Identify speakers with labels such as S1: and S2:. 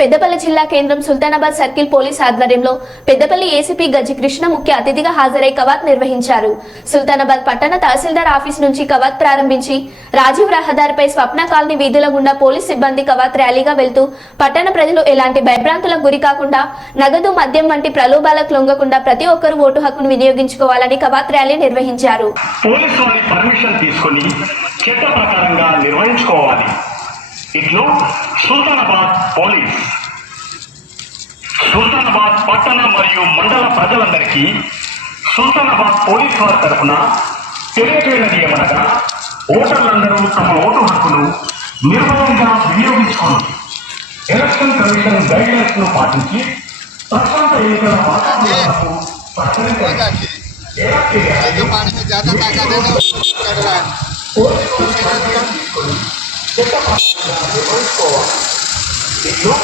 S1: పెద్దపల్లి జిల్లా కేంద్రం Sultanabad circle police ఆధ్వర్యంలో పెద్దపల్లి ఏసీపీ గజి కృష్ణ ముఖ్య అతిథిగా హాజరై కవాత్ నిర్వహించారు. సుల్తానాబాద్ పట్టణ తహసీల్దార్ ఆఫీస్ నుంచి కవాత్ ప్రారంభించి రాజీవ్ రహదారిపై స్వప్న కాలనీ వీధుల గుండా పోలీస్ సిబ్బంది కవాత్ ర్యాలీగా వెళ్తూ పట్టణ ప్రజలు ఎలాంటి భయభ్రాంతులకు గురి కాకుండా నగదు మద్యం వంటి ప్రలోభాలకు లొంగకుండా ప్రతి ఒక్కరూ ఓటు హక్కును వినియోగించుకోవాలని కవాత్ ర్యాలీ నిర్వహించారు.
S2: పోలీసు వారి పర్మిషన్ తీసుకొని చట్ట ప్రకారంగా నిర్వహించుకోవాలి. ఇట్లు సుల్తానాబాద్ పోలీస్. సుల్తానాబాద్ పట్టణ మరియు మండల ప్రజలందరికీ సుల్తానాబాద్ పోలీస్ వారి తరఫున తెలియజేయనది ఏమనగా ఓటర్లందరూ తమ ఓటు హక్కును నిర్భయంగా వినియోగించుకోండి ఎలక్షన్ కమిషన్ గైడ్లైన్స్ను పాటించి ప్రశాంత ఎన్నికల
S3: వాతావరణకు
S2: పోలీసు నిర్వహించుకోవాలి చట్ట ప్రకారంగా నిర్వహించుకోవాలి ఇట్లు